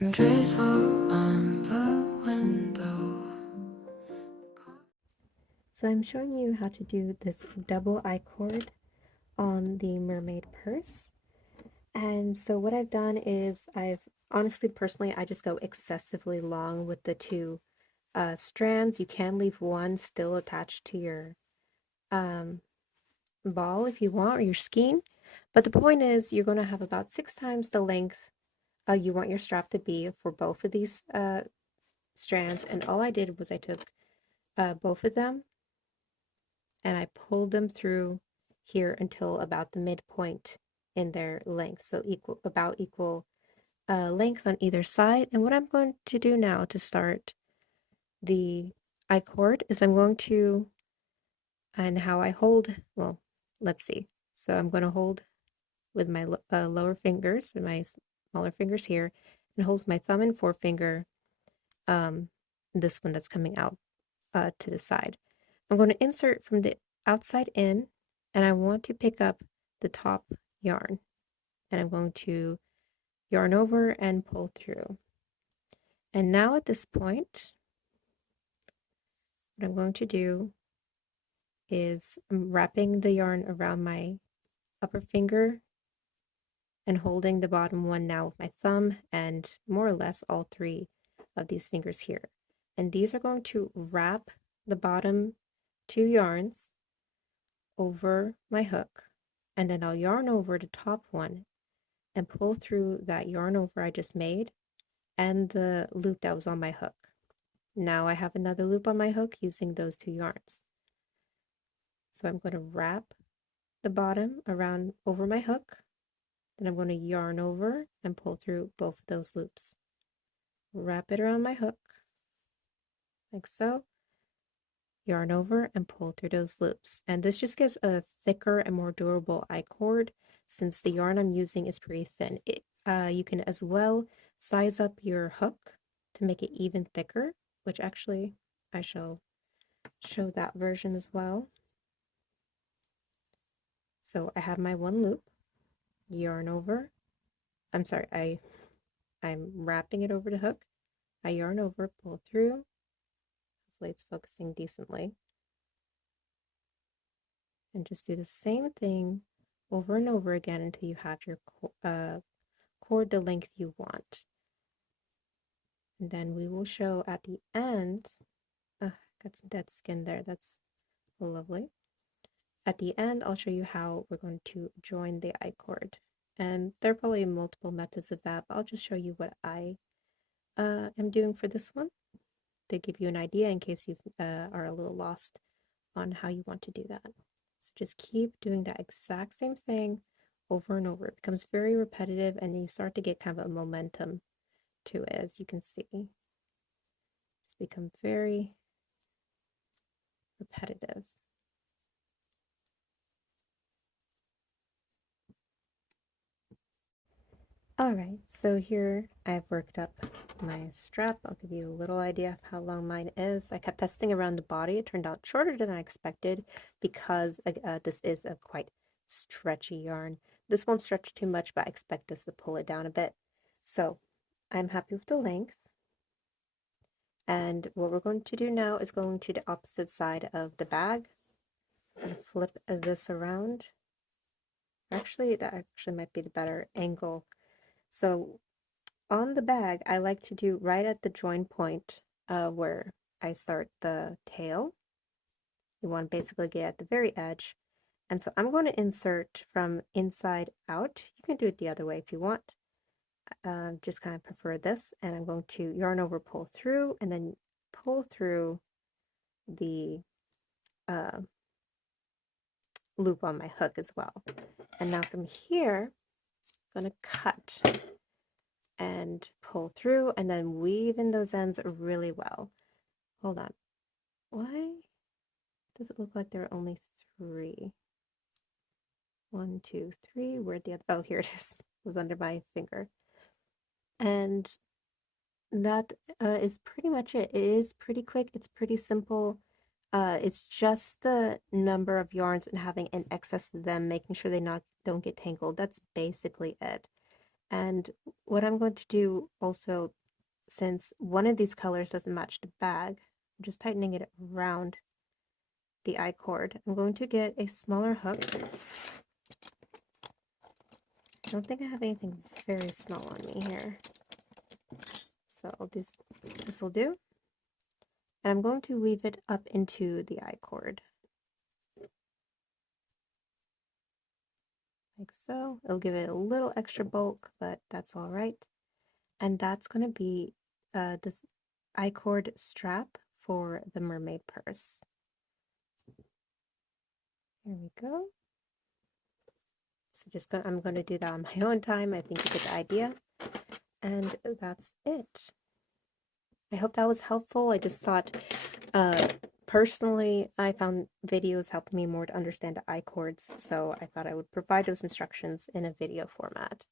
Graceful amber window. So I'm showing you how to do this double I-cord on the mermaid purse. And so what I've done is honestly, personally, I just go excessively long with the two strands. You can leave one still attached to your ball if you want, or your skein. But the point is you're going to have about 6 times the length you want your strap to be for both of these strands. And all I did was I took both of them and I pulled them through here until about the midpoint in their length. So about equal length on either side. And what I'm going to do now to start the I-cord is I'm going to, and how I hold, well, let's see. So I'm going to hold with my lower fingers and my smaller fingers here, and hold my thumb and forefinger, this one that's coming out to the side. I'm going to insert from the outside in, and I want to pick up the top yarn, and I'm going to yarn over and pull through. And now at this point, what I'm going to do is I'm wrapping the yarn around my upper finger and holding the bottom one now with my thumb and more or less all 3 of these fingers here. And these are going to wrap the bottom 2 yarns over my hook, and then I'll yarn over the top one and pull through that yarn over I just made and the loop that was on my hook. Now I have another loop on my hook using those 2 yarns. So I'm going to wrap the bottom around over my hook, then I'm going to yarn over and pull through both of those loops. Wrap it around my hook, like so, yarn over and pull through those loops. And this just gives a thicker and more durable I-cord since the yarn I'm using is pretty thin. You can as well size up your hook to make it even thicker, which actually I shall show that version as well. So I have my one loop, yarn over, I'm sorry, I'm wrapping it over the hook, I yarn over, pull through, hopefully it's focusing decently, and just do the same thing over and over again until you have your cord the length you want. And then we will show at the end, got some dead skin there, that's lovely. At the end, I'll show you how we're going to join the I-cord. And there are probably multiple methods of that, but I'll just show you what I am doing for this one to give you an idea in case you are a little lost on how you want to do that. So just keep doing that exact same thing over and over. It becomes very repetitive, and then you start to get kind of a momentum to it, as you can see. Just become very repetitive. Alright, so here I've worked up my strap. I'll give you a little idea of how long mine is. I kept testing around the body. It turned out shorter than I expected because this is a quite stretchy yarn. This won't stretch too much, but I expect this to pull it down a bit. So I'm happy with the length. And what we're going to do now is going to the opposite side of the bag. I'm going to flip this around. Actually, that actually might be the better angle. So on the bag, I like to do right at the join point where I start the tail. You want to basically get at the very edge. And so I'm going to insert from inside out. You can do it the other way if you want. Just kind of prefer this. And I'm going to yarn over, pull through, and then pull through the loop on my hook as well. And now from here, I'm going to cut and pull through and then weave in those ends really well. Hold on. Why does it look like there are only 3? 1, 2, 3. Where'd the other? Oh, here it is. It was under my finger. And that is pretty much it. It is pretty quick. It's pretty simple. It's just the number of yarns and having an excess of them, making sure they don't get tangled. That's basically it. And what I'm going to do also, since one of these colors doesn't match the bag, I'm just tightening it around the I-cord. I'm going to get a smaller hook. I don't think I have anything very small on me here. So I'll do, this will do. And I'm going to weave it up into the I-cord. Like so. It'll give it a little extra bulk, but that's all right. And that's going to be this I-cord strap for the mermaid purse. There we go. So I'm going to do that on my own time. I think you get the idea. And that's it. I hope that was helpful. I just thought, personally, I found videos helped me more to understand the I-cords, so I thought I would provide those instructions in a video format.